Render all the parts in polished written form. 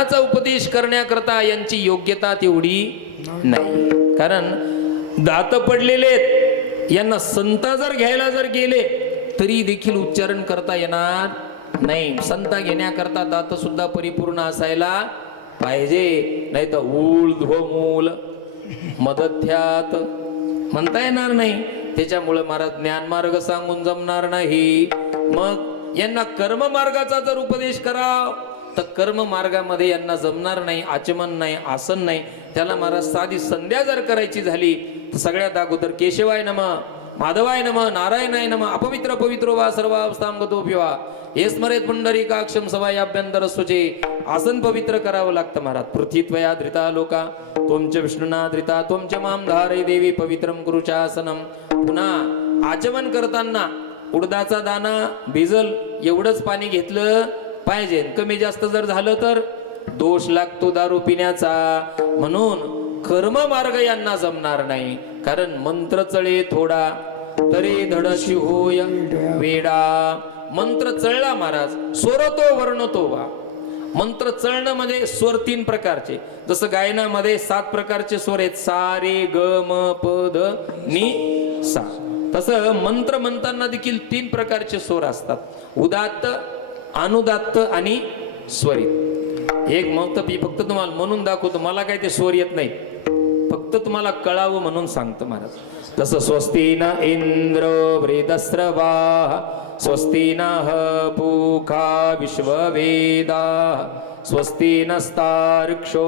ज्ञानाचा उपदेश करण्याकरता यांची योग्यता तेवढी नाही. कारण दात पडलेले आहेत, यांना संत जर घ्यायला जर गेले तरी देखील उच्चारण करता येणार नाही. संत घेण्याकरता दात सुद्धा परिपूर्ण असायला पाहिजे, नाही तर ऊळ ध्वमूल मदथ्यात म्हणता येणार नाही. त्याच्यामुळे महाराज ज्ञानमार्ग सांगून जमणार नाही. मग यांना कर्म मार्गाचा जर उपदेश कराव तर कर्म मार्गामध्ये यांना जमणार नाही. आचमन नाही, आसन नाही. त्याला महाराज साधी संध्या जर करायची झाली तर सगळ्यात अगोदर केशवाय नमः, माधवाय नमः, नारायणाय नमः, अपवित्र पवित्रो वा सर्वावस्थां गतो पिवा, हे स्मरेत पुंडरीकाक्षम सवायाभ्यंतर सुचे. आसन पवित्र करावं लागतं महाराज. पृथ्वीत्वया धृता लोका त्वंच विष्णुना धृता त्वंच माम धारय देवी पवित्रम कुरुचासनम. पुन्हा आचमन करताना उडदाचा दाना भिजल एवढंच पाणी घेतलं पाहिजे. कमी जास्त जर झालं तर दोष लागतो दारू पिण्याचा. म्हणून कर्म मार्ग यांना जमणार नाही. कारण मंत्र चळे थोडा तरी धडशी होय वेडा. मंत्र चळला महाराज, स्वरतो वर्णतो वा. मंत्र चळणं म्हणजे स्वर 3 प्रकारचे. जसं गायनामध्ये 7 प्रकारचे स्वर आहेत, सा रे ग म प ध नि सा. तसं मंत्र म्हणताना देखील 3 प्रकारचे स्वर असतात, उदात्त, अनुदात्त आणि स्वरित. एक मग फक्त तुम्हाला म्हणून दाखवतो, मला काय ते स्वर येत नाही, फक्त तुम्हाला कळावं म्हणून सांगतो महाराज. तसं स्वस्ति न इंद्र वृदस्रवाः, स्वस्ति नः पूषा विश्ववेदाः, स्वस्ति नस्तार्क्ष्यो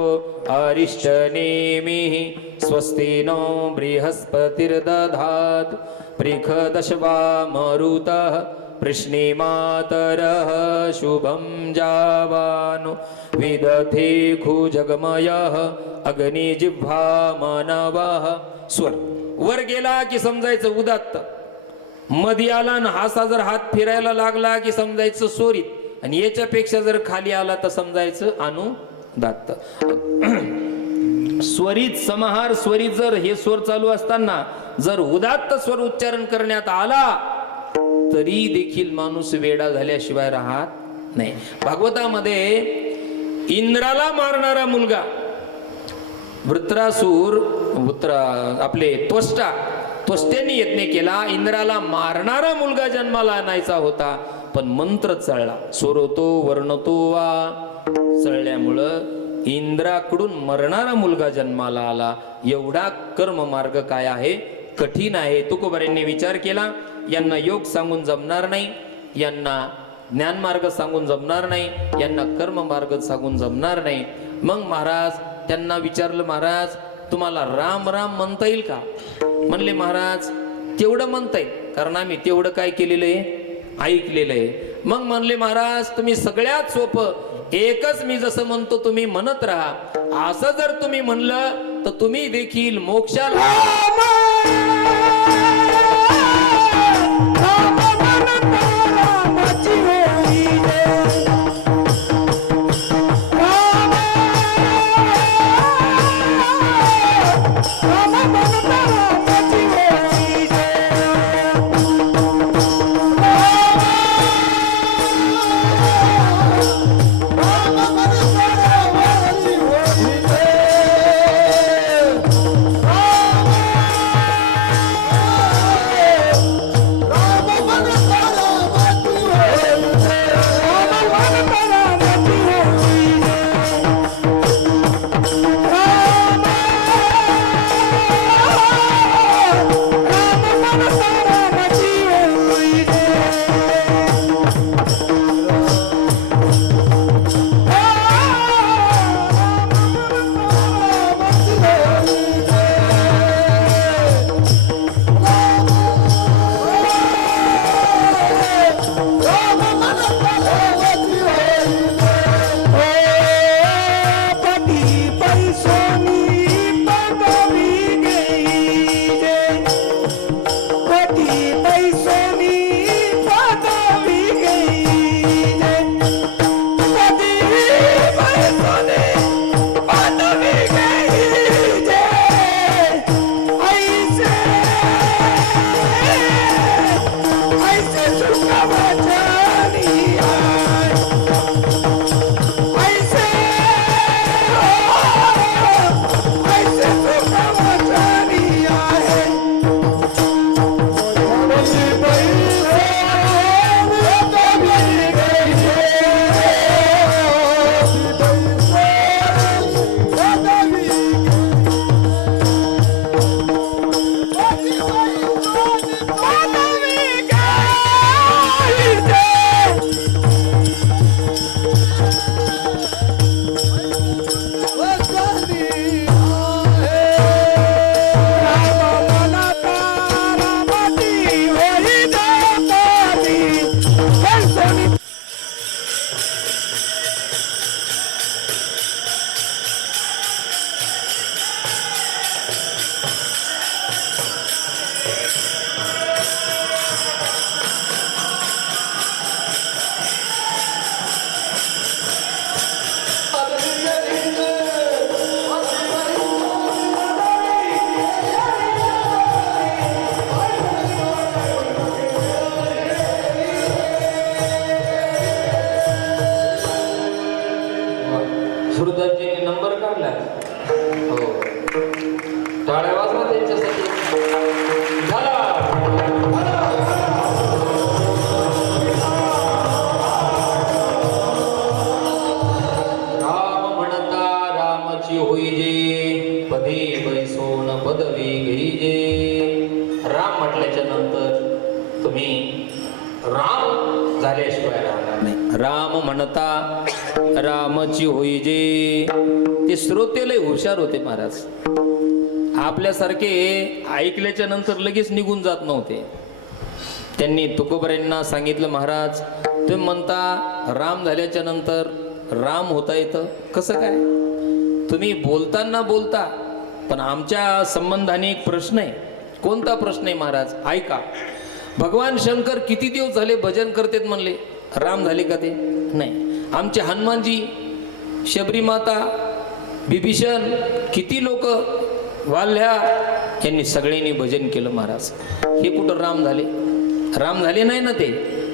अरिष्टनेमिः, स्वस्ति नो बृहस्पतिर्दधातु, पृषदश्वा मरुतः प्रश्नेमातरः, शुभं जावानो विदधे खुजगमयः, अग्निजिह्वा मानवः. स्वर वर गेला की समजायचं उदात्त, मध्ये आला ना हासा जर हात फिरायला लागला की समजायचं स्वरित, आणि याच्यापेक्षा जर खाली आला तर समजायचं अनुदात्त. स्वरित समाहार स्वरित जर हे स्वर चालू असताना जर उदात्त स्वर उच्चारण करण्यात आला तरी देखील माणूस वेडा झाल्याशिवाय राहत नाही. भागवतामध्ये इंद्राला मारणारा मुलगा वृत्रासूर, आपले त्वष्ट्याने यत्न केला, इंद्राला मारणारा मुलगा जन्माला आणायचा होता, पण मंत्र चळला. स्वरतो वर्णतो वा चळल्यामुळं इंद्राकडून मरणारा मुलगा जन्माला आला. एवढा कर्म मार्ग काय आहे, कठीण आहे. तुकोबारांनी विचार केला, यांना योग सांगून जमणार नाही, यांना ज्ञान मार्ग सांगून जमणार नाही, यांना कर्म मार्ग सांगून जमणार नाही. मग महाराज त्यांना विचारलं, महाराज तुम्हाला राम राम म्हणता येईल का? म्हणले महाराज तेवढं म्हणता येईल, कारण आम्ही तेवढं काय केलेलं आहे, ऐकलेलं आहे. मग म्हणले महाराज तुम्ही सगळ्यात सोपं एकच मी जसं म्हणतो तुम्ही म्हणत राहा. असं जर तुम्ही म्हणलं तर तुम्ही देखील मोक्षाला सुरदासजींनी नंबर काढला. हो, टाळ्या वाजवा त्यांच्यासाठी. झाला. राम म्हणता रामाची होईजे, पदे बैसोन पदवी घेईजे. राम म्हटल्याच्या नंतर तुम्ही राम झाल्याशिवाय राहणार नाही. राम म्हणता रामाची होईजे. ते श्रोते लय हुशार होते महाराज. आपल्यासारखे ऐकल्याच्या नंतर लगेच निघून जात नव्हते. त्यांनी तुकोबऱ्यांना सांगितलं, महाराज तुम्ही म्हणता राम झाल्याच्या नंतर राम होता येतं, कसं काय? तुम्ही बोलताना बोलता, पण आमच्या संबंधाने एक प्रश्न आहे. कोणता प्रश्न आहे महाराज? ऐका. भगवान शंकर किती दिवस झाले भजन करतेत म्हणले, राम झाले का ते? नाही. आमचे हनुमानजी, शबरी माता, विभीषण, किती लोक, वाल्ह्या, यांनी सगळ्यांनी भजन केलं महाराज. हे कुठं राम झाले? राम झाले नाही ना ते.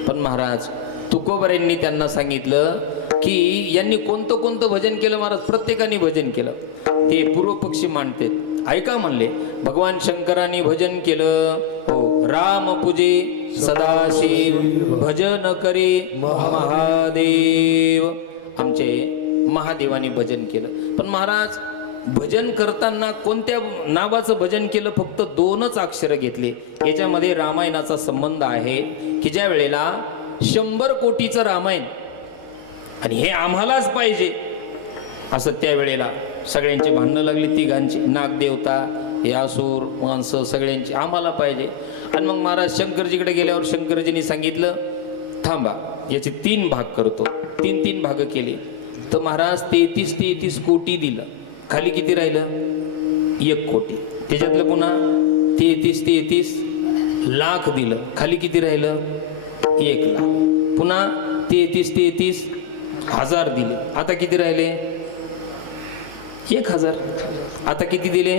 पण महाराज तुकोबऱ्यांनी त्यांना सांगितलं की यांनी कोणतं कोणतं भजन केलं महाराज? प्रत्येकाने भजन केलं. ते पूर्व पक्षी मांडतात. ऐका म्हणले, भगवान शंकरांनी भजन केलं. हो, राम पूजे सदाशिव, भजन करे महादेव. आमचे महादेवानी भजन केलं. पण महाराज भजन करताना कोणत्या नावाचं भजन केलं? फक्त 2च अक्षर घेतले. याच्यामध्ये रामायणाचा संबंध आहे की ज्या वेळेला 100 कोटीचं रामायण आणि हे आम्हालाच पाहिजे असं त्यावेळेला सगळ्यांची भांडणं लागली. तिघांची, नागदेवता, हे असुर, माणसं सगळ्यांची, आम्हाला पाहिजे. आणि मग महाराज शंकरजीकडे गेल्यावर शंकरजींनी सांगितलं, थांबा याचे 3 भाग करतो. 3 भाग केले. तर महाराज 33 कोटी दिलं. खाली किती राहिलं? 1 कोटी. त्याच्यातलं पुन्हा 33 लाख दिलं. खाली किती राहिलं? 1 लाख. पुन्हा 33 हजार दिले. आता किती राहिले? 1000. आता किती दिले?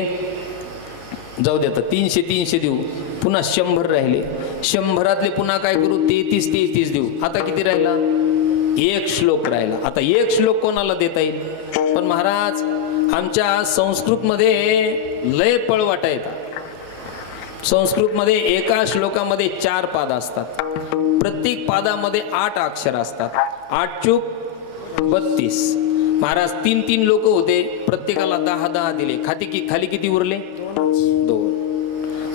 जाऊ दे, आता 300 देऊ. पुन्हा 100 राहिले. 100तले पुन्हा काय करू? 33 देऊ. आता किती राहिला? 1 श्लोक राहिला. आता 1 श्लोक कोणाला देता येईल? पण महाराज आमच्या संस्कृतमध्ये लय पळवाटा येतात. संस्कृतमध्ये एका श्लोकामध्ये 4 पाद असतात. प्रत्येक पादामध्ये 8 अक्षर असतात. 8 चूक 32. महाराज 3 लोक होते, प्रत्येकाला 10 दिले. खाली किती उरले? 2.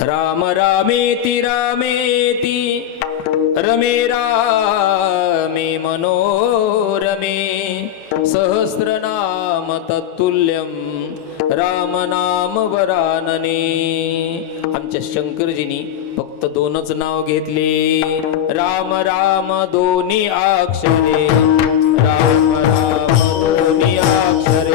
राम रामेति रामेति रमे रामे मनोरमे सहस्रनाम तत्तुल्यम राम नाम वरानने. आमच्या शंकरजींनी फक्त 2च नाव घेतले. राम राम 2 अक्षरे, राम राम 2 अक्षरे.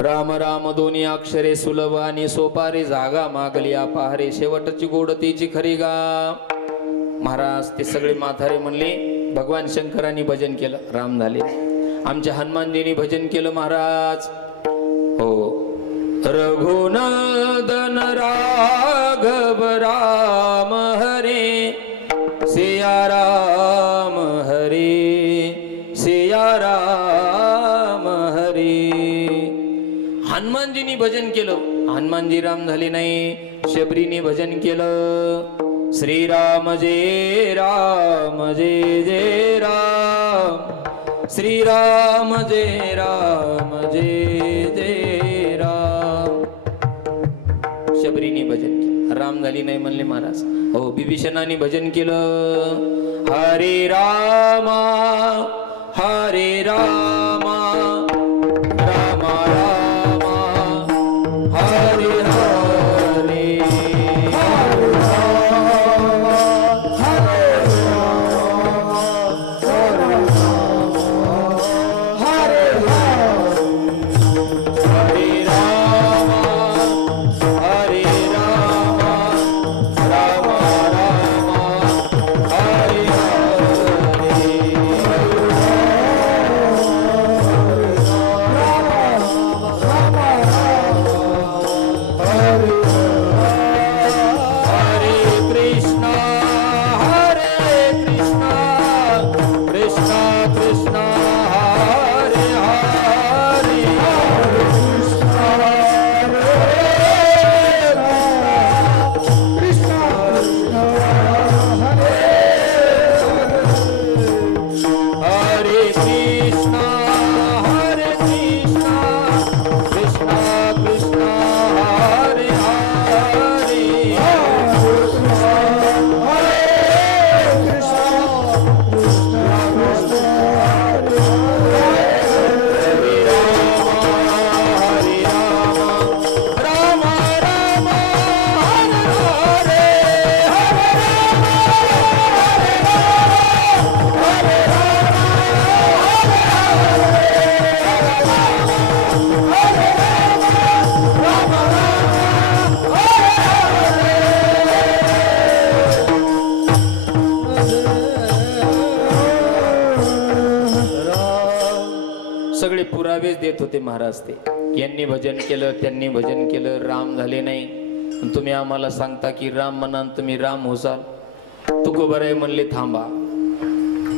राम राम दोन्ही अक्षरे सुलभ आणि सोपारी जागा मागली पाहरे शेवटची गोडतीची खरी गा. महाराज ते सगळे म्हातारे म्हणले. भगवान शंकरांनी भजन केलं, राम झाले. आमच्या हनुमानजींनी भजन केलं महाराज. हो रघुनंदन राघव राम हरे सिया राम हरे सिया राम हरे. हनुमानजींनी भजन केलं, हनुमानजी राम झाले नाही. शबरीने भजन केलं. श्रीराम जय राम जय जय राम श्रीराम जय राम जय जय राम. शबरीने भजन केलं, राम झाली नाही म्हणले महाराज. हो बिभीषणाने भजन केलं. हरे रामा हरे रामा रामा रामा हरे हरे हरे रामा हरे रामा हरे रामा हरे रामा रामा रामा हरे सगळे पुरावेच देत होते महाराज. ते यांनी भजन केलं, त्यांनी भजन केलं, राम झाले नाही. तुम्ही आम्हाला सांगता की राम म्हणाल तुम्ही राम होसाल. तुकोबाराय म्हणले थांबा,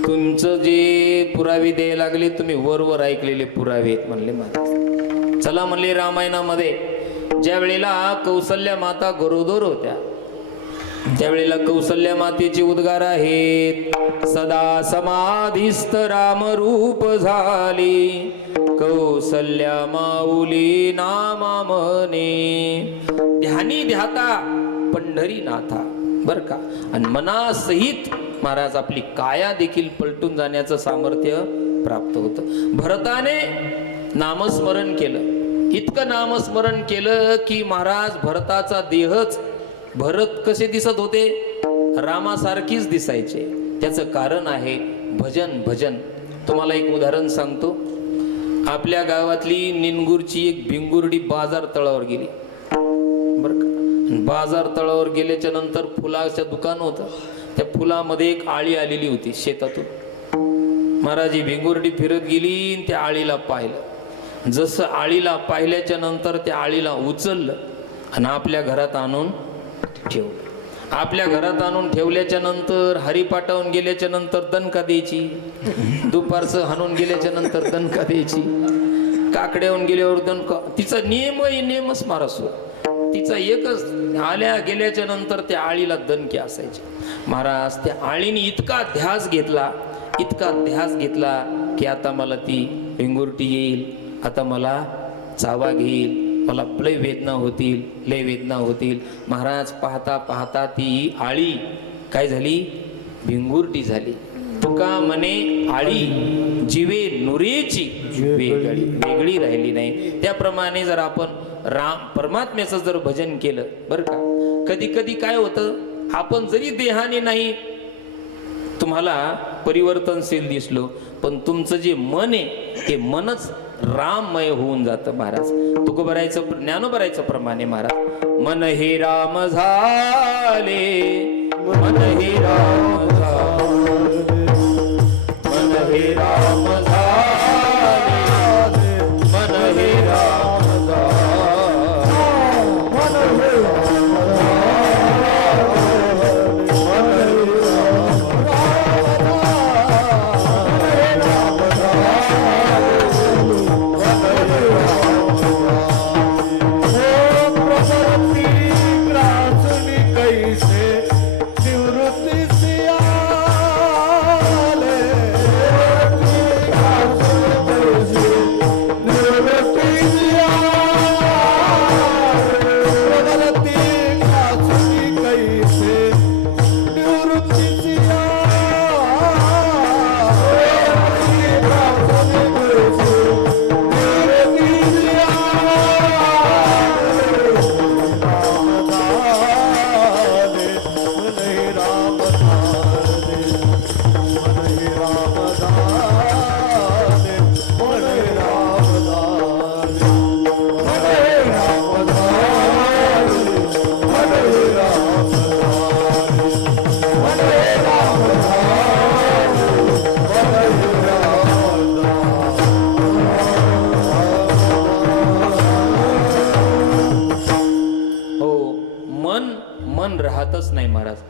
तुमचं जे पुरावे द्यायला लागले तुम्ही वर ऐकलेले पुरावे आहेत म्हणले महाराज. चला म्हणले रामायणामध्ये ज्या वेळेला कौसल्या माता गरोदर होत्या त्यावेळेला कौसल्या मातेचे उद्गार आहेत. सदा समाधिस्थ राम रूप झाली कौसल्या माऊली नामा म्हणे. ध्यानी ध्याता पंढरीनाथा बर का. आणि मनासहित महाराज आपली काया देखील पलटून जाण्याचं सामर्थ्य प्राप्त होतं. भरताने नामस्मरण केलं, इतकं नामस्मरण केलं की महाराज भरताचा देहच भरत कसे दिसत होते, रामासारखीच दिसायचे. त्याचं कारण आहे भजन. भजन तुम्हाला एक उदाहरण सांगतो. आपल्या गावातली निनगुरची एक भिंगुर्डी बाजार तळावर गेली बर का. बाजार तळावर गेल्याच्या नंतर फुलाचं दुकान होतं. त्या फुलामध्ये एक आळी आलेली होती शेतातून. महाराज ही भिंगुर्डी फिरत गेली, त्या आळीला पाहिलं. जसं आळीला पाहिल्याच्या नंतर त्या आळीला उचललं आणि आपल्या घरात आणून ठेवलं. आपल्या घरात आणून ठेवल्याच्या नंतर हरिपाठावून गेल्याच्या नंतर दणका द्यायची, दुपारचं हाणून गेल्याच्या नंतर दणका द्यायची, काकड्याहून गेल्यावर दणका. तिचा नियमच महाराज. तिचा एकच, आल्या गेल्याच्या नंतर त्या आळीला दणके असायचे. महाराज त्या आळीने इतका ध्यास घेतला, इतका ध्यास घेतला की आता मला ती भिंगुरटी येईल, आता मला चावा घेईल, मला लय वेदना होतील, लय वेदना होतील. महाराज पाहता पाहता ती आळी काय झाली, भिंगुरटी झाली. तुका म्हणे आळी जीवे नुरेची वेगळी राहिली नाही. त्याप्रमाणे जर आपण राम परमात्म्याचं जर भजन केलं बरं का, कधी कधी काय होतं, आपण जरी देहाने नाही तुम्हाला परिवर्तनशील दिसलो, पण तुमचं जे मन आहे हे मनच राममय होऊन जातं. महाराज तुकोबरायचं ज्ञानोबरायचं प्रमाणे महाराज, मन हे राम झाले, मन हे राम झाले, मन हे राम झाले, मन हे राम झाले, मन हे राम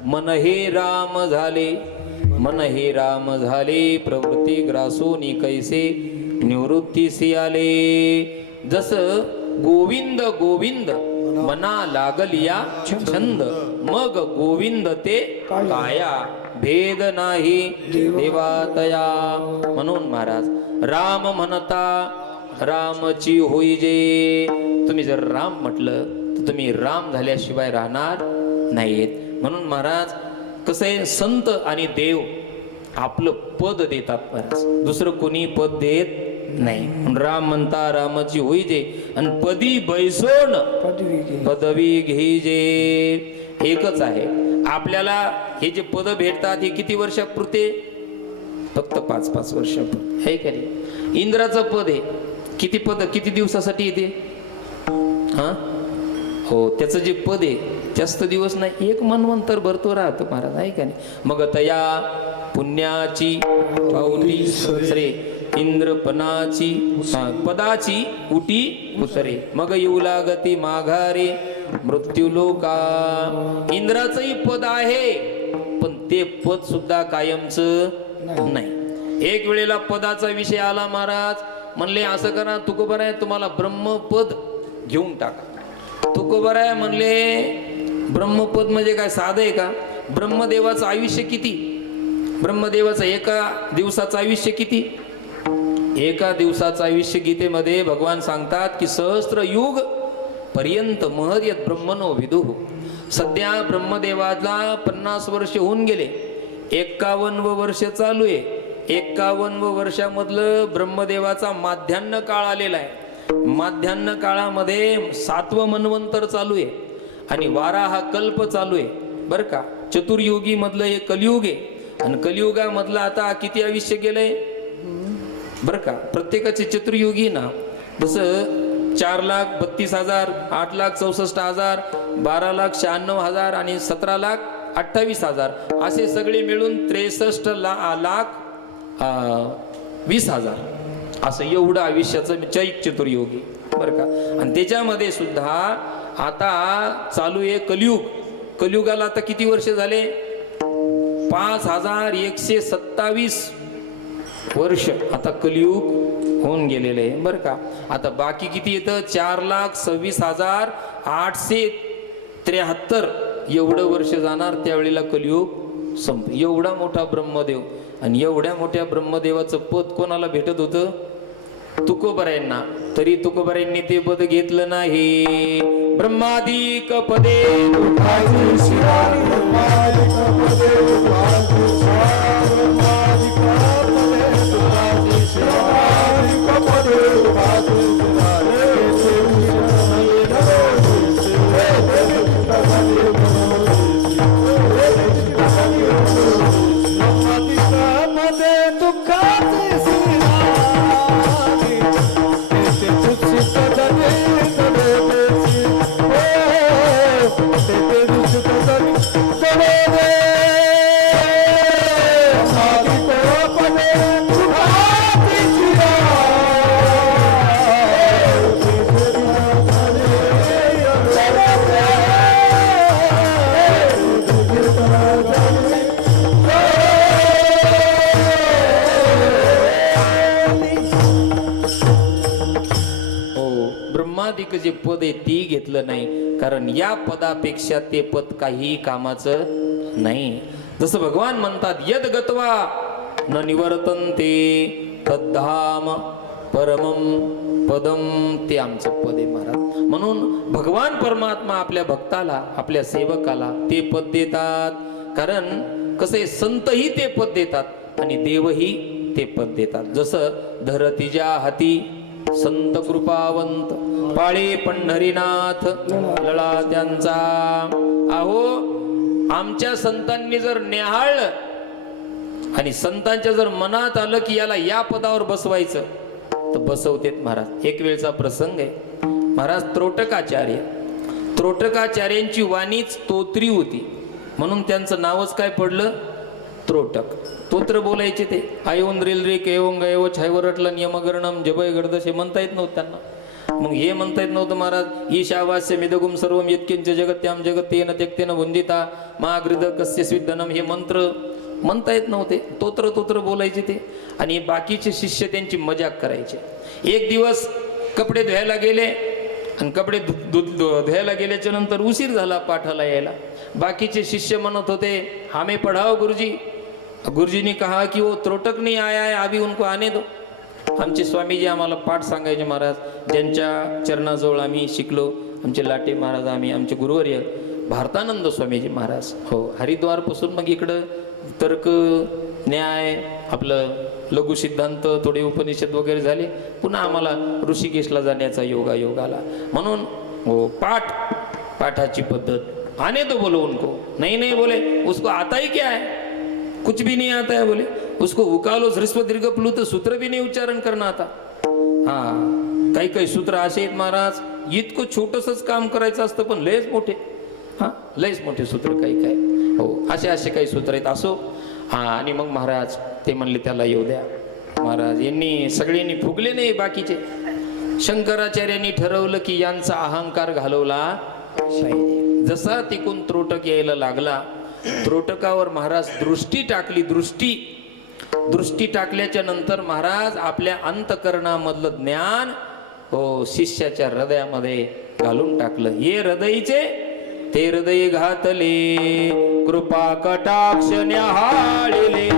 मन हे राम झाले, मन हे राम झाले, प्रवृत्ती ग्रासोनी कैसे निवृत्तीसी आले. जस गोविंद गोविंद मना लागलिया छंद, मग गोविंद ते काया भेद नाही देवातया. म्हणून महाराज राम म्हणता रामची होईजे. तुम्ही जर राम म्हटलं तर तुम्ही राम झाल्याशिवाय राहणार नाहीत. म्हणून महाराज कसं आहे, संत आणि देव आपलं पद देतात महाराज, दुसरं कोणी पद देत नाही. राम म्हणता रामाची होईजे, आणि पदी बैसोन पदवी घेईजे. एकच आहे आपल्याला. हे जे पद भेटतात हे किती वर्षापुरते? फक्त 5-5 वर्षापुरते आहे का नाही? इंद्राचं पद आहे, किती पद किती दिवसासाठी येते? हा हो, त्याचं जे पद आहे जास्त दिवस नाही, एक मनवंतर भरतो राहतो महाराज आहे का नाही? मग तया पुण्याची पावली श्रे इंद्रपनाची पदाची उटी उतरे, मग येऊ लागती माघारे मृत्यू लोका. इंद्राचंही पद आहे, पण ते पद सुद्धा कायमचं नाही. एक वेळेला पदाचा विषय आला, महाराज म्हणले असं करा तुकोबर आहे, तुम्हाला ब्रह्मपद घेऊन टाका. तुकोबर आहे म्हणले ब्रह्मपद म्हणजे काय साधं आहे का? ब्रह्मदेवाचं आयुष्य किती? ब्रह्मदेवाचं एका दिवसाचं आयुष्य किती? एका दिवसाचं आयुष्य गीतेमध्ये भगवान सांगतात की सहस्त्र युग पर्यंत महर्यत ब्रह्मनो विदुः. सध्या ब्रह्मदेवाला 50 वर्ष होऊन गेले, 51 वर्ष चालू आहे. 51 वर्षामधलं ब्रह्मदेवाचा माध्यान्ह काळ आलेला आहे. माध्यान्ह काळामध्ये 7वं मनवंतर चालू आहे आणि 12 हा कल्प चालू आहे बरं का. चतुर्युगी मधलं हे कलियुग आहे, आणि कलियुगामधलं आता किती आयुष्य गेलंय बरं का. प्रत्येकाचे चतुर्युगी ना, जसं 4,32,000, 8,64,000, 12,96,000 आणि 17,28,000 असे सगळे मिळून 63,20,000 असं एवढं आयुष्याचं चतुर्युगी बरं का. आणि त्याच्यामध्ये सुद्धा आता चालू आहे कलियुग. कलियुगाला आता किती वर्ष झाले? 5,127 वर्ष आता कलियुग होऊन गेलेलं आहे बरं का. आता बाकी किती येतं, 4,26,873 एवढं वर्ष जाणार, त्यावेळेला कलियुग संप. एवढा मोठा ब्रह्मदेव, आणि एवढ्या मोठ्या ब्रह्मदेवाचं पद कोणाला भेटत होतं, तुकोबरायांना. तरी तुकोबरायांनी ते पद घेतलं नाही. ब्रह्मादिक पदे जे पद आहे ती घेतलं नाही, कारण या पदापेक्षा ते पद काही कामाचं नाही. जसं भगवान म्हणतात, यद गत्वा न निवर्तन्ते तद्धाम परमम पदम, ते आमचं पद आहे महाराज. म्हणून भगवान परमात्मा आपल्या भक्ताला, आपल्या सेवकाला ते पद देतात. कारण कसं आहे, संतही ते पद देतात आणि देवही ते पद देतात. जसं धरतीच्या हाती संत कृपावंत, पाळे पंढरीनाथ लळा त्यांचा. अहो, आमच्या संतांनी जर न्याहाळलं आणि संतांच्या जर मनात आलं की याला या पदावर बसवायचं, तर बसवतेत महाराज. एक वेळचा प्रसंग आहे. महाराज त्रोटकाचार्यांची वाणी स्तोत्री होती, म्हणून त्यांचं नावच काय पडलं, त्रोटक. स्तोत्र बोलायचे ते. आयोन रेल रे केवंग एव छायवरटलं नियमगरणम जबय गर्दश, हे म्हणता येत नव्हतं त्यांना. मग हे म्हणता येत नव्हतं महाराज. ईशावास्य मिदगुम सर्वम यत्किंच जगत्याम जगतेन त्यक्तेन वंदिता मागृद कस्य स्विद्धनम, हे मंत्र म्हणता येत नव्हते. तोत्र बोलायचे ते. आणि बाकीचे शिष्य त्यांची मजाक करायचे. एक दिवस कपडे धुवायला गेले, आणि कपडे धुवायला गेल्याच्या नंतर उशीर झाला पाठाला यायला. बाकीचे शिष्य म्हणत होते, हमें पढ़ाओ गुरुजी. गुरुजी ने कहा कि वो त्रोटक नहीं आया है, अभी उनको आने दो. आमचे स्वामीजी आम्हाला पाठ सांगायचे महाराज, ज्यांच्या चरणाजवळ आम्ही शिकलो, आमचे लाटे महाराज, आमचे गुरुवर्य भारतानंद स्वामीजी महाराज. हो, हरिद्वारपासून मग इकडं तर्क न्याय, आपलं लघु सिद्धांत, थोडे उपनिषद वगैरे झाले. पुन्हा आम्हाला ऋषिकेशला जाण्याचा योग आला. म्हणून हो, पाठाची पद्धत. आने तो बोलो उनको. नहीं बोले, उसको आता ही क्या है, कुछ भी नहीं आता है बोले. उसको उकालो ह्रस्व दीर्घ प्लुत सूत्र भी नहीं उच्चारण करना आता. हा, काही सूत्र असे आहेत महाराज, इतकं छोटंसंच काम करायचं असतं, पण लयच मोठे. हा, लयच मोठे सूत्र काही. हो, असे काही सूत्र आहेत. असो. हा, आणि मग महाराज ते म्हणले त्याला येऊ द्या. महाराज यांनी सगळ्यांनी फुगले नाही बाकीचे. शंकराचार्यांनी ठरवलं की यांचा अहंकार घालवला पाहिजे. जसा तिकून त्रोटक यायला लागला, त्रोटकावर महाराज दृष्टी टाकली. दृष्टी टाकल्याच्या नंतर महाराज आपल्या अंतकरणामधलं ज्ञान हो शिष्याच्या हृदयामध्ये घालून टाकलं. हे हृदयचे ते हृदय घातले, कृपा कटाक्ष न्याहाळिले.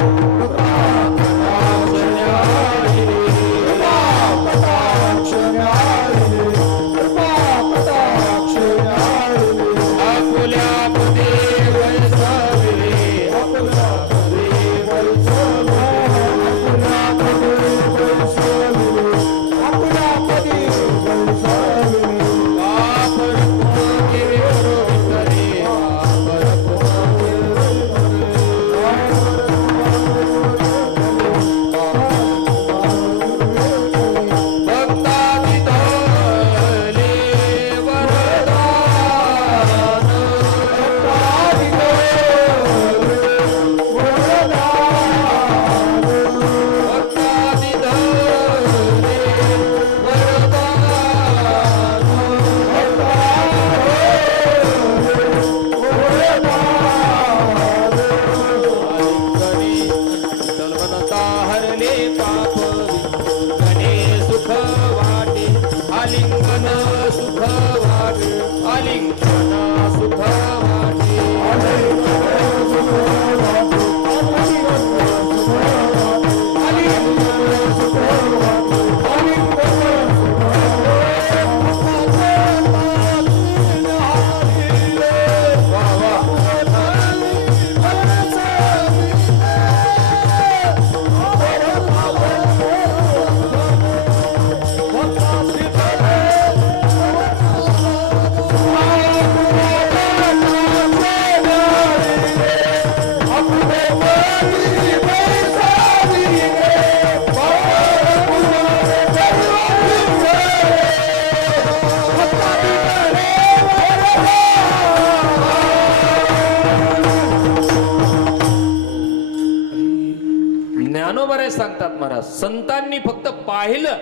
सांगतात महाराज, संतांनी फक्त पाहिलं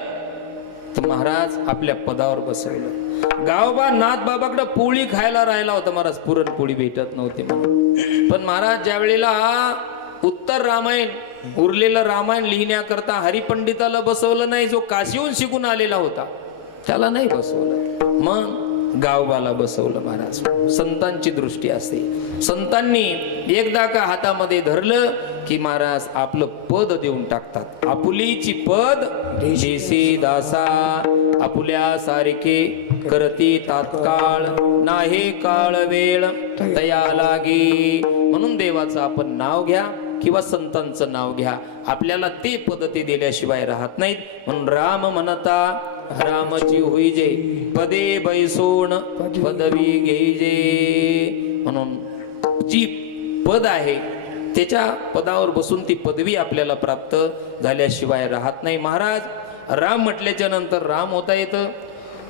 तर महाराज आपल्या पदावर बसवलं. गावबा नाथ बाबाकडे पोळी खायला राहिला होता महाराज, पुरणपोळी भेटत नव्हती म्हणून. पण महाराज ज्या वेळेला उत्तर रामायण उरलेलं रामायण लिहिण्याकरता हरिपंडिताला बसवलं नाही, जो काशीहून शिकून आलेला होता त्याला नाही बसवलं, मग गावबाला बसवलं महाराज. संतांची दृष्टी असते. संतांनी एकदा का हातामध्ये धरलं की महाराज आपलं पद देऊन टाकतात. आपुलीची पद देसी दासा, आपुल्या सारखे करती तात्काळ, नाही काळ वेळ तया लागी. म्हणून देवाचं आपण नाव घ्या किंवा संतांचं नाव घ्या, आपल्याला ते पद ते दिल्याशिवाय राहत नाहीत. म्हणून राम म्हणता रामची होईजे, पदे बैसून पदवी घेईजे. म्हणून जी पद आहे त्याच्या पदावर बसून ती पदवी आपल्याला प्राप्त झाल्याशिवाय राहत नाही. महाराज राम म्हटल्याच्या नंतर राम होता येतं,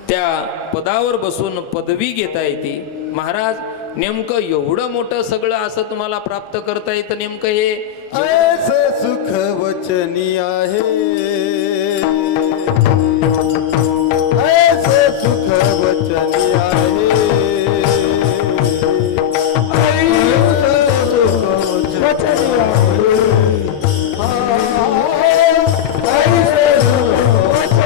त्या पदावर बसून पदवी घेता येते. महाराज नेमकं एवढं मोठं सगळं असं तुम्हाला प्राप्त करता येतं, नेमकं हे ऐसे सुख वचनी आहे, ऐसे सुख वचनी आहे, ऐसे सुख वचनी आहे, ऐसे सुख वचनी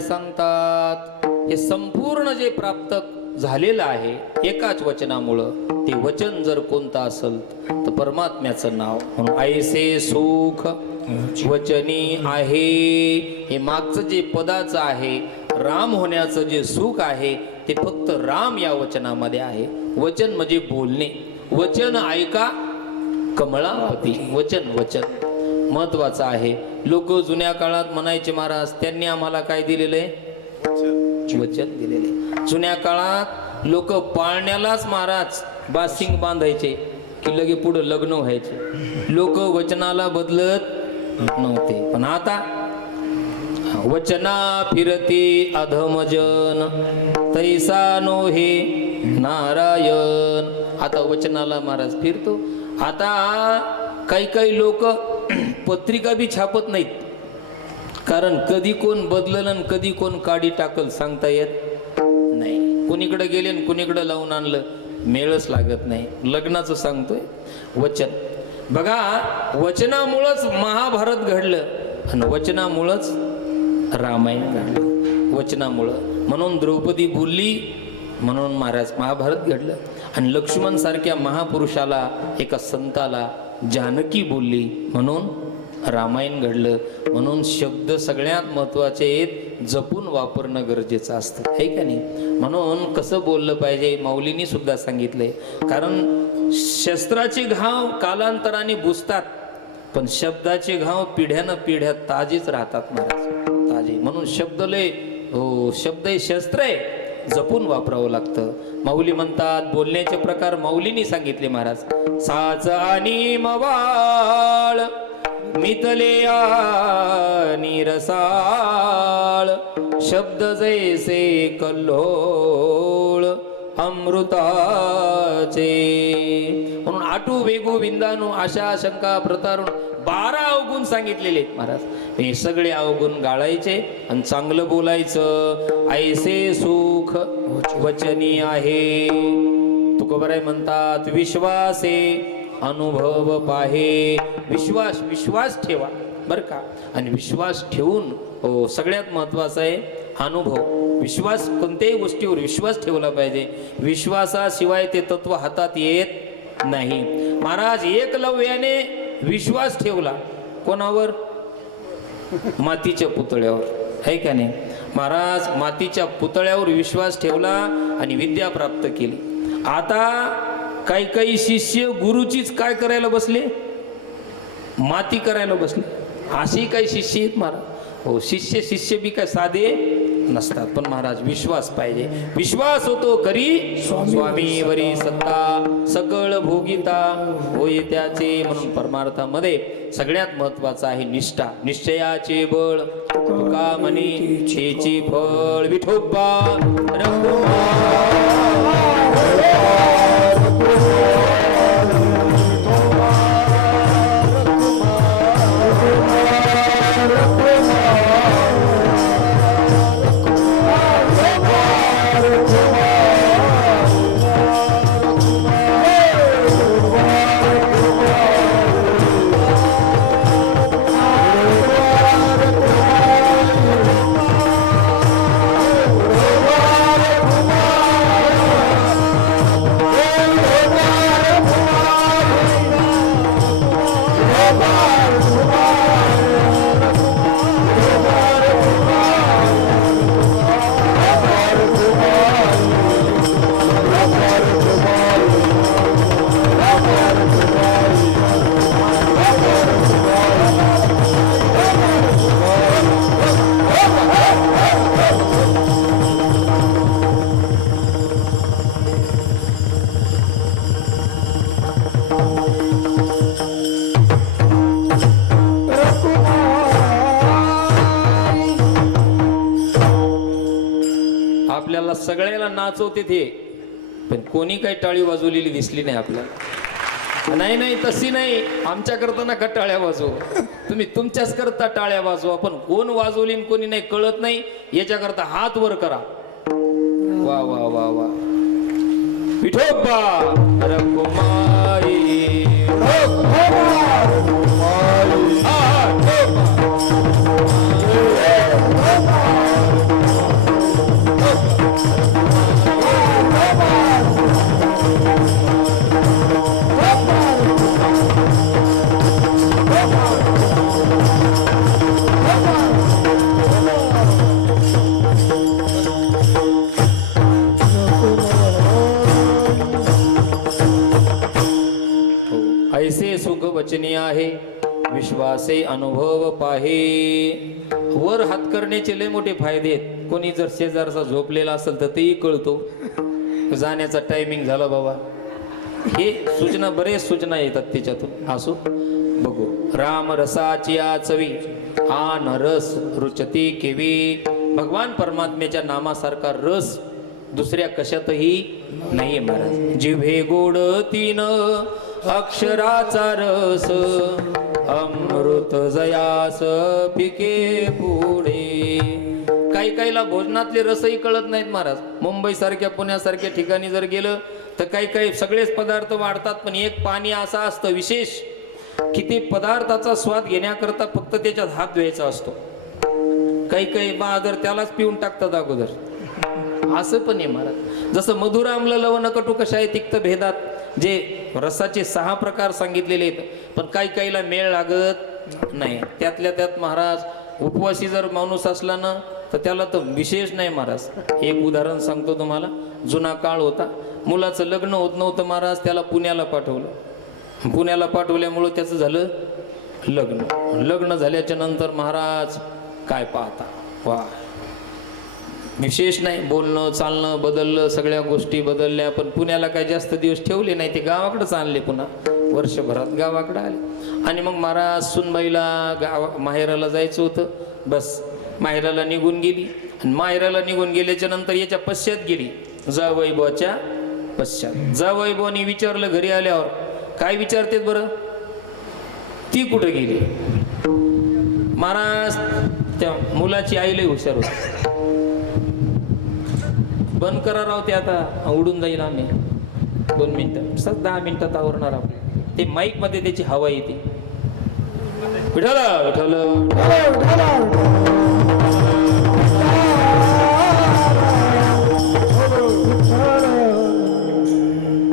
सांगतात. हे संपूर्ण जे प्राप्त झालेलं आहे एकाच वचनामुळं, ते वचन जर कोणतं असेल तर परमात्म्याचं नाव. म्हणून ऐसे सुख वचनी आहे, हे मागचं जे पदाचं आहे, राम होण्याचं जे सुख आहे ते फक्त राम या वचनामध्ये आहे. वचन म्हणजे बोलणे, वचन ऐका कमळावती. वचन वचन महत्वाचं आहे. लोक जुन्या काळात म्हणायचे महाराज त्यांनी आम्हाला काय दिलेलं आहे, वचन दिलेले. जुन्या काळात लोक पाळण्यालाच महाराज बासिंग बांधायचे की लगे पुढे लग्न व्हायचे. लोक वचनाला बदलत नव्हते. पण आता वचना फिरती अधमजन, तैसा नो हे नारायण. आता वचनाला महाराज फिरतो. आता काही काही लोक पत्रिका बी छापत नाहीत, कारण कधी कोण बदलल आणि कधी कोण काढी टाकल सांगता येत नाही. कुणीकडे गेले आणि कुणीकडे लावून आणलं मेळच लागत नाही. लग्नाचं सांगतोय वचन. बघा, वचनामुळंच महाभारत घडलं आणि वचनामुळंच रामायण घडलं. वचनामुळं. म्हणून द्रौपदी बोलली म्हणून महाराज महाभारत घडलं. आणि लक्ष्मण सारख्या महापुरुषाला, एका संताला जानकी बोलली म्हणून रामायण घडलं. म्हणून शब्द सगळ्यात महत्वाचे आहेत. जपून वापरणं गरजेचं असतं, आहे का नाही? म्हणून कसं बोललं पाहिजे माऊलींनी सुद्धा सांगितलंय. कारण शस्त्राचे घाव कालांतराने बुजतात, पण शब्दाचे घाव पिढ्यानं पिढ्या ताजेच राहतात महाराज, ताजे. म्हणून शब्द लय हो, शब्द हे शस्त्र आहे, जपून वापरावं लागतं. माऊली म्हणतात, बोलण्याचे प्रकार माऊलींनी सांगितले महाराज. साज आणि मवाळ मितले आणि रसाळ, शब्द जैसे कल्लोळ अमृताचे. म्हणून आटू वेगू विंदानू आशा शंका प्रतारुण 12 अवगुण सांगितलेले आहेत महाराज. हे सगळे अवगुण गाळायचे आणि चांगलं बोलायचं. ऐसे सुख वचनी आहे. तुकोबराय म्हणतात, विश्वासे अनुभव पाहे. विश्वास ठेवा बर का. आणि विश्वास ठेवून सगळ्यात महत्वाचं आहे अनुभव. विश्वास, कोणत्याही गोष्टीवर विश्वास ठेवला पाहिजे. विश्वासाशिवाय ते तत्व हातात येत नाही महाराज. एकलव्याने विश्वास ठेवला कोणावर? मातीच्या पुतळ्यावर, आहे का नाही महाराज? मातीच्या पुतळ्यावर विश्वास ठेवला आणि विद्या प्राप्त केली. आता काही काही शिष्य गुरुचीच काय करायला बसले? माती करायला बसले. अशी काही शिष्य आहेत महाराज. हो, शिष्य बी काय साधे नसतात. पण महाराज विश्वास पाहिजे. विश्वास होतो करी स्वामी वरी सत्ता, सकळ भोगिता होय त्याचे. म्हणून परमार्थामध्ये सगळ्यात महत्वाचं आहे निष्ठा. निश्चयाचे बळ तुका म्हणे छेचे फळ. विठोबा आपल्याला सगळ्याला नाचवते ते, पण कोणी काही टाळी वाजवलेली दिसली नाही आपल्याला. नाही तशी नाही. आमच्या करता नका टाळ्या वाजवू, तुम्ही तुमच्याच करता टाळ्या वाजवा. पण कोण वाजवली कोणी नाही कळत नाही. याच्या करता हात वर करा. वा वा वा वा. विठोबा रघुमाई ऐसे सुख वचनी आहे. विश्वासे अनुभव पाहे. वर हात करण्याचे लय मोठे फायदे आहेत. कोणी जर शेजारचा झोपलेला असेल तर तेही कळतो जाण्याचा टायमिंग झाला बाबा. हे सूचना, बरेच सूचना येतात त्याच्यातून. असो बघू. राम रसाची आचवी आन रस रुचती केवी. भगवान परमात्म्याच्या नामासारखा रस दुसऱ्या कशातही नाही महाराज. जिव्हे गोड तीन अक्षराचा रस अमृत जयास पिके पुढे. काही काहीला भोजनातले रसही कळत नाहीत महाराज. मुंबई सारख्या पुण्यासारख्या ठिकाणी जर गेलं तर काही सगळेच पदार्थ वाढतात, पण एक पाणी असं असतं विशेष की ते पदार्थाचा स्वाद घेण्याकरता फक्त त्याच्यात हात धुवायचा असतो. काही बहादर त्यालाच पिऊन टाकतात अगोदर. असं पण आहे महाराज. जसं मधुर आम्ल लवण कटू कषाय तिक्त भेदात जे रसाचे 6 प्रकार सांगितलेले आहेत, पण काहीला मेळ लागत नाही. त्यातल्या त्यात महाराज उपवासी जर माणूस असला ना तर त्याला तर विशेष नाही महाराज. एक उदाहरण सांगतो तुम्हाला. जुना काळ होता, मुलाचं लग्न होत नव्हतं महाराज, त्याला पुण्याला पाठवलं. पुण्याला पाठवल्यामुळं त्याचं झालं लग्न. लग्न झाल्याच्या नंतर महाराज काय पाहता, वा विशेष नाही, बोलणं चालणं बदललं, सगळ्या गोष्टी बदलल्या. पण पुण्याला काही जास्त दिवस ठेवले नाही, ते गावाकडेच आणले. पुन्हा वर्षभरात गावाकडे आले. आणि मग महाराज सुनबाईला माहेराला जायचं होतं. बस माहेराला निघून गेली. आणि माहेराला निघून गेल्याच्या नंतर याच्या पश्चात गेली, जावईबाच्या पश्चात. जावईबानी विचारलं घरी आल्यावर, काय विचारतेत बरं, ती कुठं गेली? महाराज त्या मुलाची आई लई हुशार होती. बंद करा राव ते, आता उडून जाईल आम्ही. 2 मिनिटं, 10 मिनिटात आवरणार आपलं. ते माईक मध्ये त्याची हवा येते. विठाला विठाला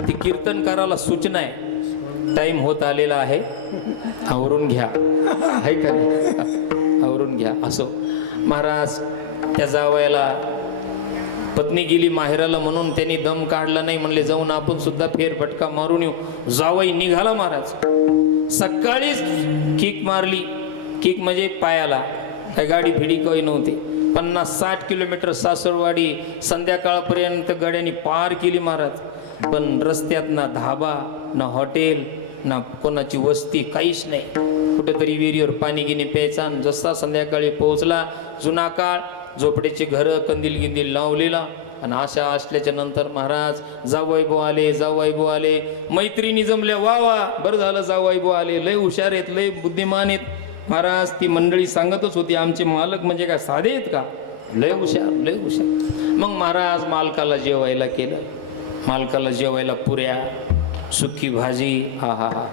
ती कीर्तनकाराला सूचना आहे, टाइम होत आलेला आहे, आवरून घ्या. आहे का नाही? आवरून घ्या. असो महाराज, त्या जावयाला पत्नी गेली माहेराला म्हणून त्यांनी दम काढला नाही. म्हणले जाऊन आपण सुद्धा फेरफटका मारून येऊ. जावई निघाला महाराज. सकाळीच किक मारली. किक म्हणजे पायाला, काय गाडी फिडी काही नव्हती. 50-60 किलोमीटर सासरवाडी संध्याकाळपर्यंत गाड्यांनी पार केली महाराज. पण रस्त्यात ना धाबा, ना हॉटेल, ना कोणाची वस्ती, काहीच नाही. कुठेतरी विहिरीवर पाणी गिनी प्यायचा. जसा संध्याकाळी पोहोचला, जुना काळ, झोपडीची घरं, कंदील गिंदील लावलेला. आणि अशा असल्याच्या नंतर महाराज जावईबो आले, जावईबो आले, मैत्रिणी जमल्या. वा वा, बरं झालं जावईबो आले, लय हुशार आहेत, लय बुद्धिमान आहेत. महाराज ती मंडळी सांगतच होती, आमचे मालक म्हणजे काय साधे आहेत का, लय हुशार, लय हुशार. मग महाराज मालकाला जेवायला केलं. मालकाला जेवायला पुऱ्या, सुकी भाजी, हा हा हा,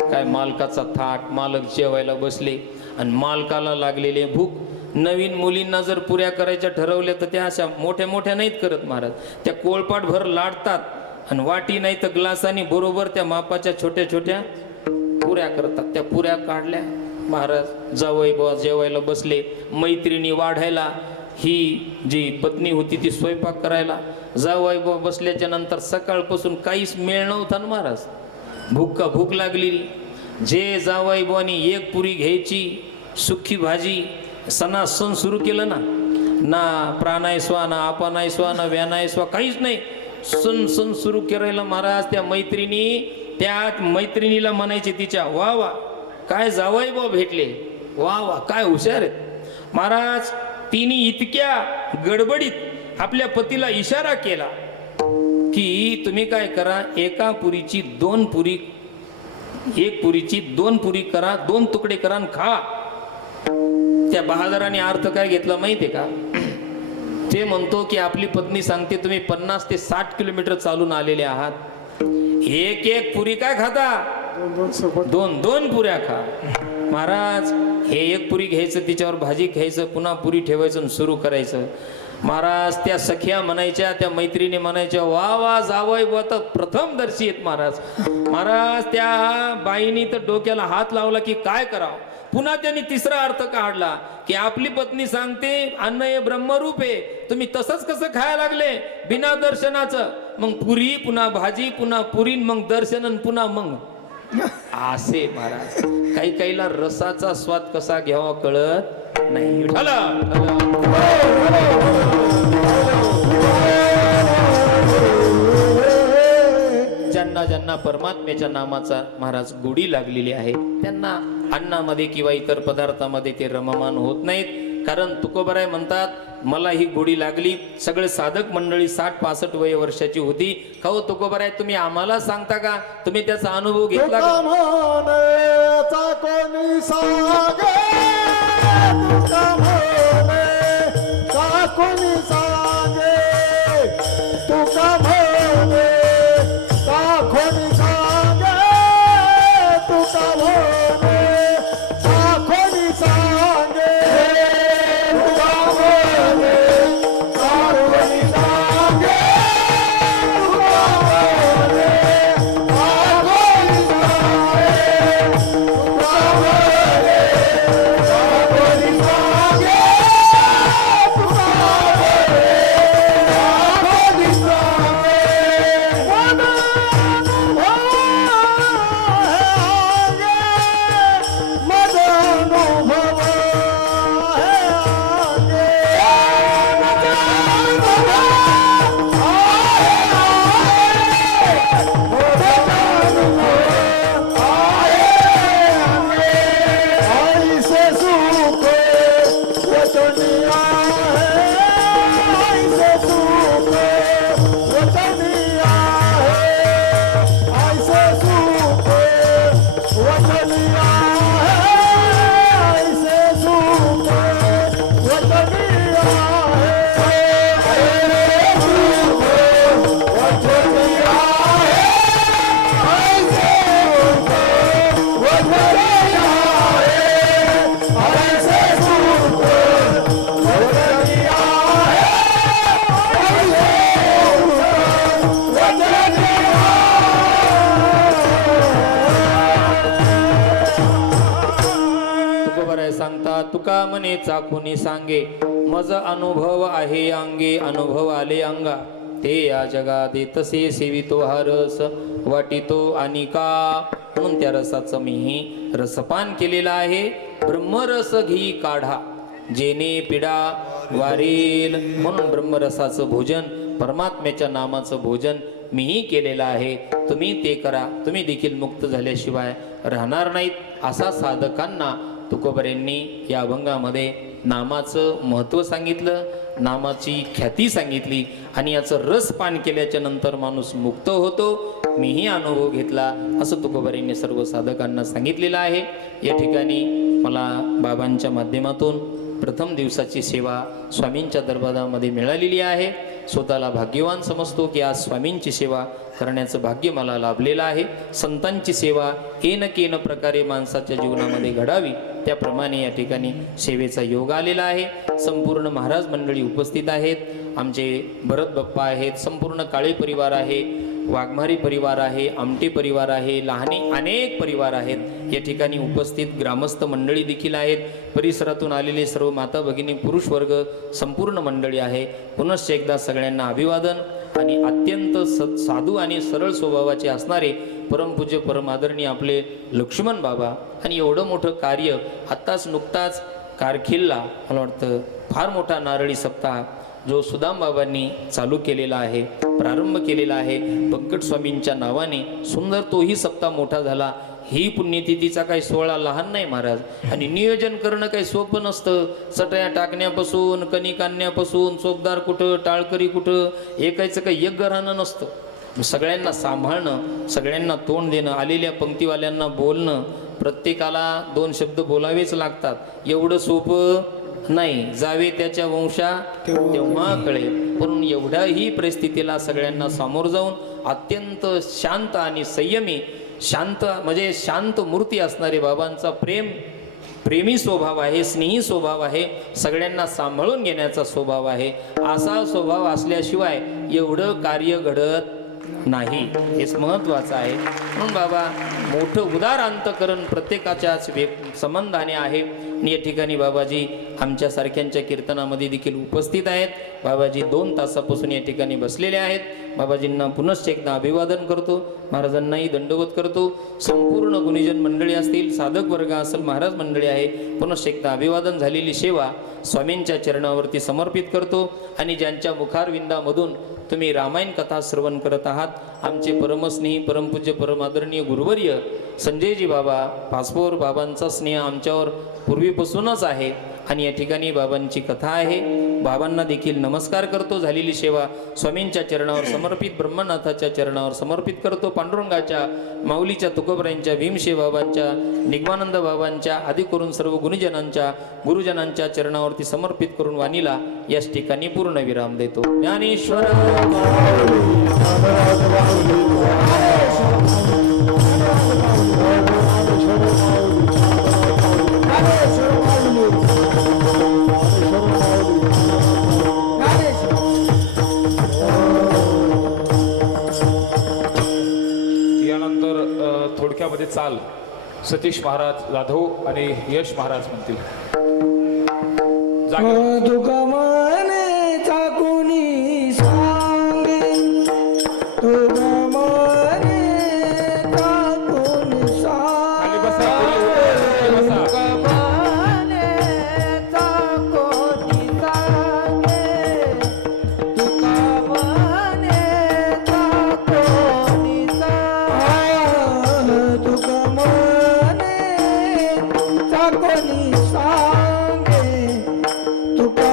काय मालकाचा थाट. मालक जेवायला बसले आणि मालकाला लागलेले भूक. नवीन मुलींना जर पुऱ्या करायच्या ठरवल्या तर त्या अशा मोठ्या मोठ्या नाहीत करत महाराज, त्या कोळपाट भर लाटतात आणि वाटी नाही तर ग्लासाने बरोबर त्या मापाच्या छोट्या छोट्या पुऱ्या करतात. त्या पुऱ्या काढल्या. महाराज जावईबा जेवायला बसले, मैत्रिणी वाढायला, ही जी पत्नी होती ती स्वयंपाक करायला. जावईबा बसल्याच्या नंतर सकाळपासून काहीच मेळ नव्हता ना महाराज. भूक लागलेली. जे जावईबानी एक पुरी घ्यायची, सुखी भाजी, सणासण सुरू केलं ना प्राणाय स्वा, ना अपानाय स्वा, ना व्यानाय स्वा, काहीच नाही. सण सुरू करायला महाराज. त्या मैत्रिणीला म्हणायचे तिच्या, वा वा काय जावईबा भेटले, वा वा काय हुशार आहेत महाराज. तिने इतक्या गडबडीत आपल्या पतीला इशारा केला की तुम्ही काय करा, एका पुरीची 2 पुरी, एक पुरीची 2 पुरी करा, 2 तुकडे करा आणि खा. त्या बहादराने अर्थ काय घेतला माहितीये का? ते म्हणतो की आपली पत्नी सांगते तुम्ही 50 ते 60 किलोमीटर चालून आलेले आहात, एक पुरी काय खाता, 2 पुऱ्या खा. महाराज हे एक पुरी घ्यायचं, तिच्यावर भाजी घ्यायचं, पुन्हा पुरी ठेवायचं आणि सुरू करायचं. महाराज त्या सख्या म्हणायच्या, त्या मैत्रिणी म्हणायच्या, वा वा जावईबा तर प्रथम दर्शी आहेत महाराज. महाराज त्या बाईनी तर डोक्याला हात लावला की काय करावं. पुन्हा त्यांनी तिसरा अर्थ काढला की आपली पत्नी सांगते अन्न हे ब्रह्मरूप आहे, तुम्ही तसंच कसं खायला लागले बिना दर्शनाचं. मग पुरी पुन्हा भाजी पुन्हा पुरी, मग दर्शन पुन्हा मग असे. महाराज काहीला रसाचा स्वाद कसा घ्यावा कळत नाही. ज्यांना परमात्म्याच्या नामाचा महाराज गोडी लागलेली आहे त्यांना अन्नामध्ये किंवा इतर पदार्थामध्ये ते रममान होत नाहीत. कारण तुकोबराय म्हणतात मला ही गोडी लागली. सगळे साधक मंडळी 60-65 वय वर्षाची होती. खाऊ तुकोबराय तुम्ही आम्हाला सांगता का, तुम्ही त्याचा अनुभव घेतला का? कोणी सांगे कोणी सांगे तुका भोले, कोणी सांगे तुका भोले, कोणी सांगे तुका भोले, कोणी सांगे तुका भोले, कोणी सांगे तुका भोले, कोणी सांगे ऐसे सुख वतनी आहे ऐसे सुख वतनी आहे ऐसे सुख वतनी आहे ऐसे सुख वतनी आहे ऐसे सुख वतनी आहे ऐसे सुख वतनी आहे तुकोबराय सांगता तुका म्हणे चाकुनी सांगे मज अनुभव आहे अंगे अनुभव आले अंगा ते या जगात तसे सेवितो हा रस वाटितो आणि का म्हणून त्या रसाचं मीही रसपान केलेला आहे. ब्रह्मरस घी काढा जेने पिडा वारेल म्हणून ब्रह्मरसाचं भोजन परमात्म्याच्या नामाचं भोजन मीही केलेलं आहे. तुम्ही ते करा, तुम्ही देखील मुक्त झाल्याशिवाय राहणार नाहीत असा साधकांना तुकोबऱ्यांनी या अभंगामध्ये नामाचं महत्त्व सांगितलं, नामाची ख्याती सांगितली आणि याचं रसपान केल्याच्या नंतर माणूस मुक्त होतो. मीही अनुभव घेतला असं तुकोबऱ्यांनी सर्व साधकांना सांगितलेलं आहे. या ठिकाणी मला बाबांच्या माध्यमातून प्रथम दिवसाची सेवा स्वामींच्या दरबारामध्ये मिळालेली आहे. स्वतःला भाग्यवान समजतो की आज स्वामींची सेवा करण्याचं भाग्य मला लाभलेलं आहे. संतांची सेवा येन केन प्रकारे माणसाच्या जीवनामध्ये घडावी त्याप्रमाणे या ठिकाणी सेवेचा योग आलेला आहे. संपूर्ण महाराज मंडळी उपस्थित आहेत. आमचे भरत बाप्पा आहेत, संपूर्ण काळे परिवार आहे, वाघमारी परिवार आहे, आमटे परिवार आहे, लहाने अनेक परिवार आहेत. या ठिकाणी उपस्थित ग्रामस्थ मंडळी देखील आहेत. परिसरातून आलेले सर्व माता भगिनी पुरुष वर्ग संपूर्ण मंडळी आहे. पुनश्च एकदा सगळ्यांना अभिवादन आणि अत्यंत साधू आणि सरळ स्वभावाचे असणारे परमपूज्य परमादरणीय आपले लक्ष्मण बाबा आणि एवढं मोठं कार्य आत्ताच नुकताच कारखिल्ला मला वाटतं फार मोठा नारळी सप्ताह जो सुदाम बाबांनी चालू केलेला आहे, प्रारंभ केलेला आहे पंकट स्वामींच्या नावाने सुंदर तोही सप्ताह मोठा झाला. ही पुण्यतिथीचा काही सोहळा लहान नाही महाराज आणि नियोजन करणं काही सोपं नसतं. चटया टाकण्यापासून कणिक आणण्यापासून चोपदार कुठं टाळकरी कुठं एकायचं काही एक घराणं नसतं. सगळ्यांना सांभाळणं, सगळ्यांना तोंड देणं, आलेल्या पंक्तीवाल्यांना बोलणं, प्रत्येकाला दोन शब्द बोलावेच लागतात. एवढं सोपं नाही. जावे त्याच्या वंशा तेव्हा कळेल. म्हणून एवढ्याही परिस्थितीला सगळ्यांना सामोरं जाऊन अत्यंत शांत आणि संयमी शांत म्हणजे शांत मूर्ती असणारे बाबांचा प्रेमी स्वभाव आहे, स्नेही स्वभाव आहे, सगळ्यांना सांभाळून घेण्याचा स्वभाव आहे. असा स्वभाव असल्याशिवाय एवढं कार्य घडत नाही. हेच महत्त्वाचं आहे. म्हणून बाबा मोठं उदार अंतकरण प्रत्येकाच्याच संबंधाने आहे. आणि या ठिकाणी बाबाजी आमच्यासारख्यांच्या कीर्तनामध्ये देखील उपस्थित आहेत. बाबाजी 2 तासापासून या ठिकाणी बसलेले आहेत. बाबाजींना पुनश्च एकदा अभिवादन करतो, महाराजांनाही दंडवत करतो. संपूर्ण गुणीजन मंडळी असतील, साधक वर्ग असेल, महाराज मंडळी आहे, पुनश्च एकदा अभिवादन झालेली सेवा स्वामींच्या चरणावरती समर्पित करतो. आणि ज्यांच्या मुखारविंदामधून तुम्ही रामायण कथा श्रवण करत आहात, आमचे परमस्नेही परमपूज्य परमादरणीय गुरुवर्य संजयजी बाबा पासपोर बाबांचा स्नेह आमच्यावर पूर्वीपासूनच आहे. आणि या ठिकाणी बाबांची कथा आहे. बाबांना देखील नमस्कार करतो. झालेली सेवा स्वामींच्या चरणावर समर्पित, ब्रह्मनाथाच्या चरणावर समर्पित करतो. पांडुरंगाच्या, माऊलीच्या, तुकोबरायांच्या, भीमशे बाबांच्या, निगमानंद बाबांच्या आदी करून सर्व गुणीजनांच्या गुरुजनांच्या चरणावरती समर्पित करून वाणीला याच ठिकाणी पूर्ण विराम देतो. ज्ञानेश्वर यानंतर थोडक्यामध्ये चाल सतीश महाराज जाधव आणि यश महाराज म्हणतील. तुका म्हणे चाकुनी सांगे तुका म्हणे चाकुनी खाली बसा, सांगे खाली बसा. तुका म्हणे चाकुनी सांगे तुका म्हणे चाकुनी सांगे तुका म्हणे चाकुनी सांगे तुका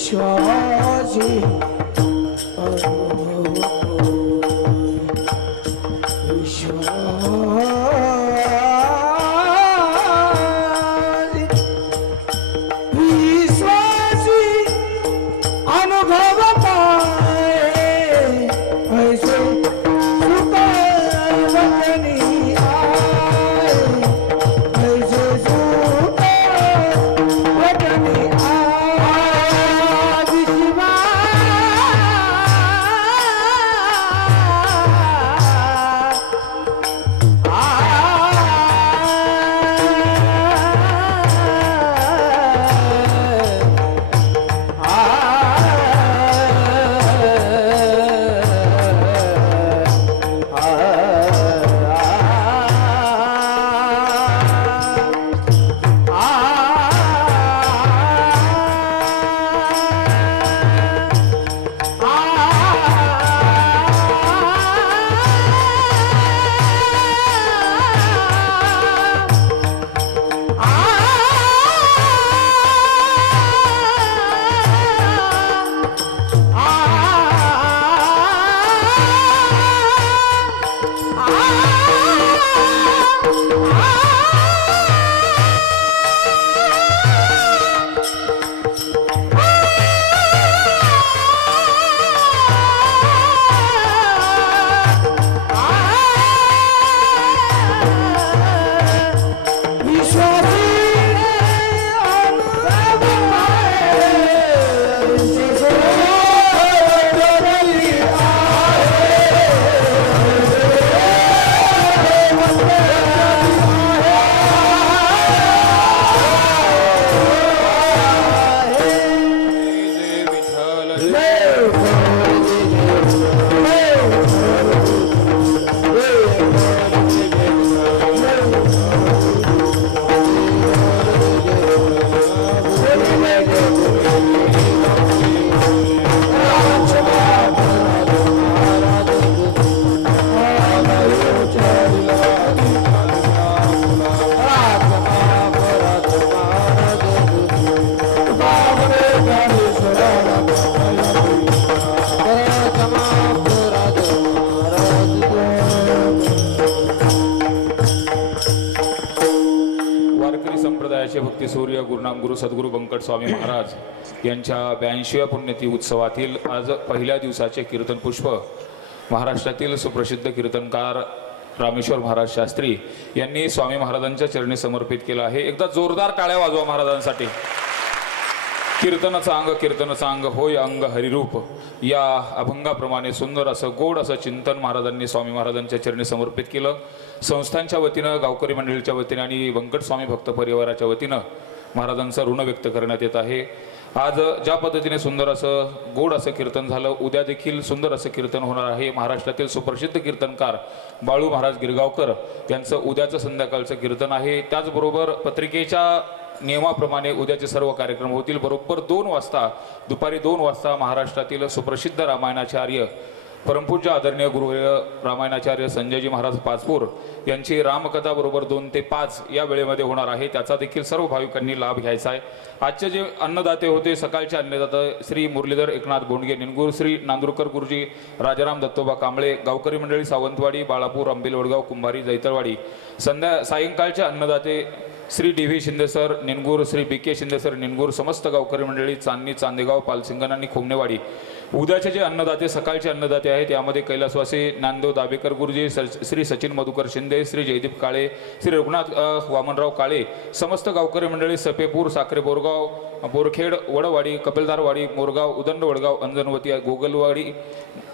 विश्वासी विश्वासी अनुभव पाए ऐसे सुख वचनी आए ऐसे सुख वचनी आए संप्रदायाचे भक्ती सूर्य गुरुनाम गुरु सद्गुरू बंकट स्वामी महाराज यांच्या 82व्या पुण्यतिथी उत्सवातील आज पहिल्या दिवसाचे कीर्तन पुष्प महाराष्ट्रातील सुप्रसिद्ध कीर्तनकार रामेश्वर महाराज शास्त्री यांनी स्वामी महाराजांच्या चरणी समर्पित केलं आहे. एकदा जोरदार टाळ्या वाजवा महाराजांसाठी. कीर्तनाचा अंग होय अंग हरिरूप या अभंगाप्रमाणे सुंदर असं गोड असं चिंतन महाराजांनी स्वामी महाराजांच्या चरणी समर्पित केलं. संस्थांच्या वतीनं, गावकरी मंडळीच्या वतीनं आणि बंकट स्वामी भक्त परिवाराच्या वतीनं महाराजांचं ऋण व्यक्त करण्यात येत आहे. आज ज्या पद्धतीने सुंदर असं गोड असं कीर्तन झालं, उद्या देखील सुंदर असं कीर्तन होणार आहे. महाराष्ट्रातील सुप्रसिद्ध कीर्तनकार बाळू महाराज गिरगावकर यांचं उद्याचं संध्याकाळचं कीर्तन आहे. त्याचबरोबर पत्रिकेच्या नियमाप्रमाणे उद्याचे सर्व कार्यक्रम होतील. बरोबर 2 वाजता, दुपारी 2 वाजता महाराष्ट्रातील सुप्रसिद्ध रामायणाचार्य परमपूज्य आदरणीय गुरु रामायणाचार्य संजयजी महाराज पाचपूर यांची रामकथा बरोबर 2 ते 5 या वेळेमध्ये होणार आहे. त्याचा देखील सर्व भाविकांनी लाभ घ्यायचा आहे. आजचे जे अन्नदाते होते, सकाळचे अन्नदाता श्री मुरलीधर एकनाथ बोंडगे निनगूर, श्री नांदुरकर गुरुजी, राजाराम दत्तोबा कांबळे, गावकरी मंडळी सावंतवाडी, बाळापूर, आंबेलवडगाव, कुंभारी, जैतरवाडी. सायंकाळचे अन्नदाते श्री डी व्ही शिंदेसर निनगूर, श्री बी के शिंदेसर निनगूर, समस्त गावकरी मंडळी चांदणी, चांदेगाव, पालसिंगण आणि खोमनेवाडी. उद्याचे जे अन्नदाते, सकाळचे अन्नदाते आहेत यामध्ये कैलासवासी ज्ञानदेव दाभेकर गुरुजी, श्री सचिन मधुकर शिंदे, श्री जयदीप काळे, श्री रघुनाथ वामनराव काळे, समस्त गावकरी मंडळी सपेपूर, साखरे, बोरगाव, बोरखेड, वडवाडी, कपिलदारवाडी, मोरगाव, उदंड, वडगाव, अंजनवती,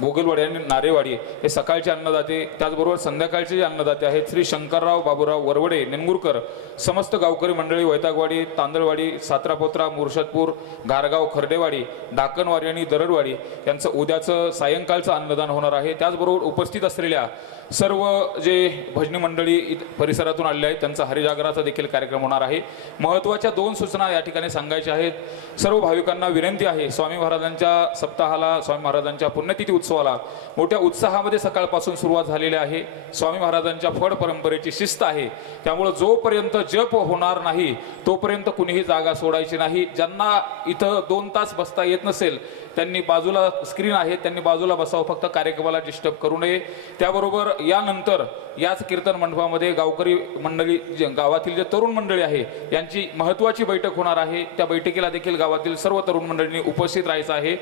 गोगलवाडी आणि नारेवाडी हे सकाळचे अन्नदाते. त्याचबरोबर संध्याकाळचे जे अन्नदाते आहेत श्री शंकरराव बाबूराव वरवडे निनगुरकर, समस्त गावकरी मंडळी वैतागवाडी, तांदळवाडी, सात्रापोत्रा, मुर्शदपूर, घारगाव, खर्डेवाडी, डाकणवाडी आणि दरडवाडी यांचं उद्याचं सायंकाळचं अन्नदान होणार आहे. त्याचबरोबर उपस्थित असलेल्या सर्व जे भजनी मंडळी परिसरातून आलेले आहेत त्यांचा हरिजागराचा देखील कार्यक्रम होणार आहे. महत्त्वाच्या 2 सूचना या ठिकाणी सांगायच्या आहेत. सर्व भाविकांना विनंती आहे, स्वामी महाराजांच्या सप्ताहाला, स्वामी महाराजांच्या पुण्यतिथी उत्सवाला मोठ्या उत्साहामध्ये सकाळपासून सुरुवात झालेली आहे. स्वामी महाराजांच्या फड परंपरेची शिस्त आहे, त्यामुळे जोपर्यंत जप होणार नाही तोपर्यंत कुणीही जागा सोडायची नाही. ज्यांना इथं 2 तास बसता येत नसेल त्यांनी बाजूला स्क्रीन आहे, त्यांनी बाजूला बसावं, फक्त कार्यक्रमाला डिस्टर्ब करू नये. त्याबरोबर यानंतर याच कीर्तन मंडपामध्ये गावकरी मंडळी, गावातील जे तरुण मंडळी आहे यांची महत्त्वाची बैठक होणार आहे. त्या बैठकीला देखील गावातील सर्व तरुण मंडळींनी उपस्थित राहायचं आहे.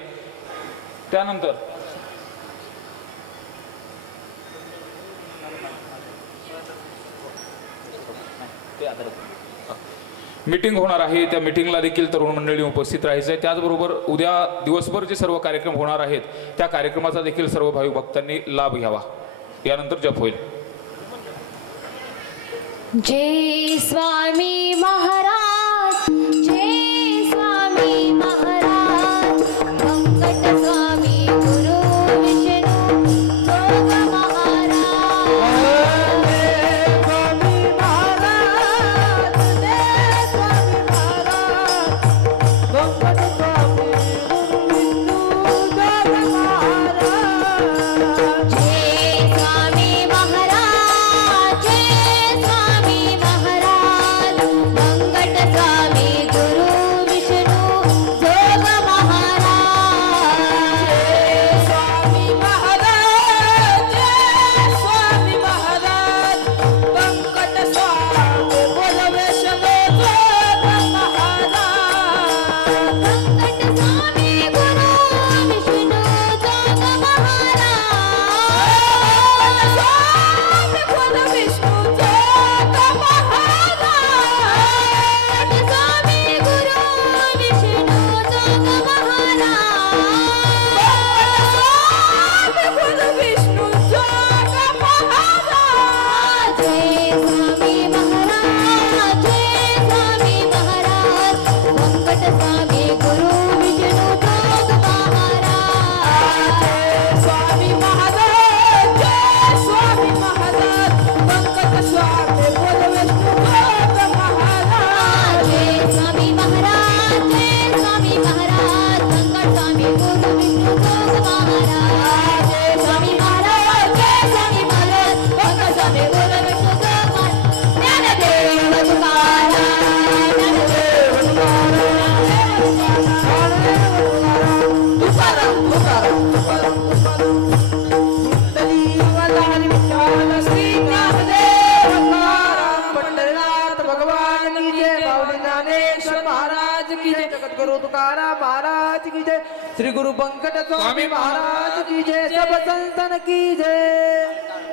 त्यानंतर मीटिंग होणार आहे, त्या मीटिंगला देखील तरुण मंडळी उपस्थित राहायचं आहे. त्याचबरोबर उद्या दिवसभर जे सर्व कार्यक्रम होणार आहेत त्या कार्यक्रमाचा देखील सर्व भाविक भक्तांनी लाभ घ्यावा. यानंतर जप होईल. जय स्वामी महाराज, जय स्वामी महाराज, व्यंकट स्वामी गुरु विष्णू योग महाराज. स्वामी महाराज, जय स्वामी महाराज, व्यंकट स्वामी गुरु विष्णू योग महाराज. जय स्वामी महाराज, जय स्वामी महाराज, व्यंकट स्वामी गुरु विष्णू योग महाराज. स्वामी महाराज, जय स्वामी महाराज, व्यंकट स्वामी गुरु विष्णू योग महाराज. व्यंकट स्वामी गुरु विष्णू योग महाराज. स्वामी गुरु विष्णू योग महाराज. स्वामी गुरु विष्णू योग महाराज. स्वामी गुरु विष्णू योग महाराज. जय स्वामी महाराज, जय स्वामी महाराज, व्यंकट स्वामी गुरु विष्णू योग महाराज. स्वामी महाराज, जय स्वामी महाराज, व्यंकट स्वामी गुरु विष्णू योग महाराज. जय स्वामी महाराज, जय स्वामी महाराज, व्यंकट स्वामी गुरु विष्णू योग महाराज. जय स्वामी महाराज, जय स्वामी महाराज, व्यंकट स्वामी गुरु विष्णू योग महाराज. ज्ञानदेव तुकाराम, ज्ञानदेव तुकाराम, तुकाराम, तुकाराम, तुकाराम. कुंडलीवाला विठ्ठल श्री ज्ञानदेव तुकाराम, पंढरीनाथ भगवान की जय, माऊली ज्ञानेश्वर महाराज की जय, जगद्गुरु तुकाराम महाराज की जय, श्री गुरु व्यंकट स्वामी महाराज की जय, सब संतन की जय.